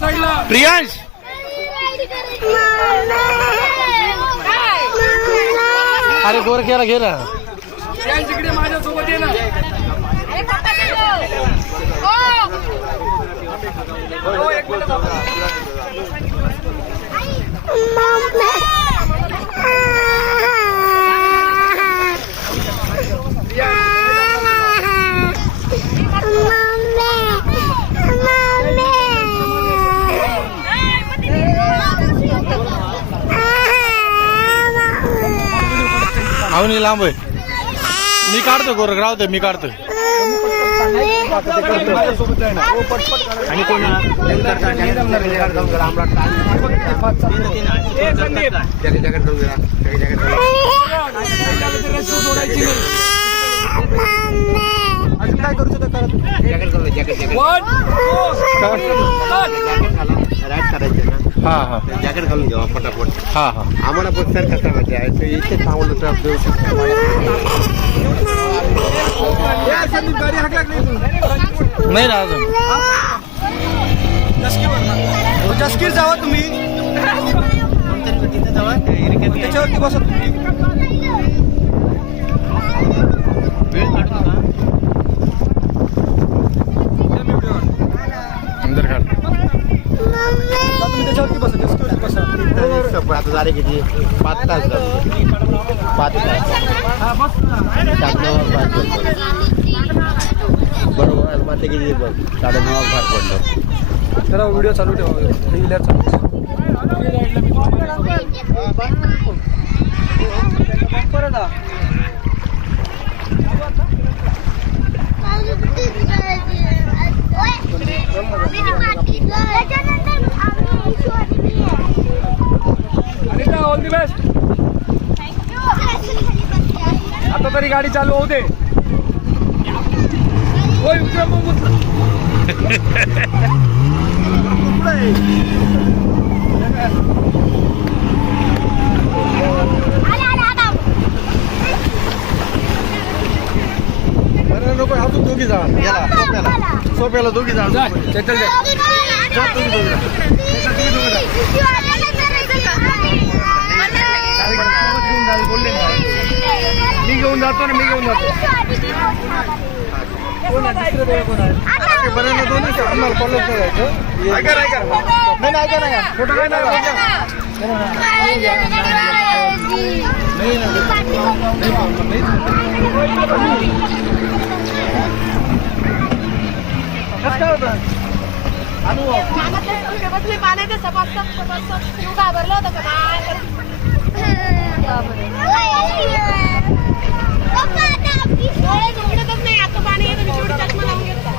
प्रियांश अरे गोर केला घे ना तिकडे माझ्यासोबत ये ना. अवनी लांब आहे मी काढतो गोरखराव ते मी काढतो आणि कोण काय करू शकतो राईट करायचे ना. हा हा जॅकेट घालून घेऊ फटाफट. हा हा आम्हाला पण सर कसं म्हणजे आहे इथे थांबवलं तर नाही ना अजून जसकीर जावा तुम्ही त्याच्यावरती बसा तुम्ही. अंदर काढ तुम्ही त्याच्यावरती बसा जसकीवरती बसा. आता झाले किती 5 तास झाले. 5 तास बरोबर मग ते किती बघ 9:30 भाग पडलं. जरा व्हिडिओ चालू ठेवा व्हीलर चालू. All the best. आता तरी गाडी चालू होऊ दे. ओय विक्रम नको अजून दोघी जा याला सोप्याला दोघी जा चेतल दे. मी घेऊन जातो ना मी घेऊन जातो. बरं दोन्ही आम्हाला कॉलेज जायचं ऐका नाही फोटो काय नाही घाबरलं होतं का नाही आता पाणी येतं मी तेवढी चष्मा लावून घेतला.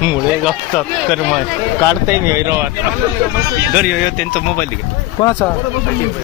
मुळे गप्तात कर्म काढताय मी हैदराबाद दर त्यांचा मोबाईल कोणाचा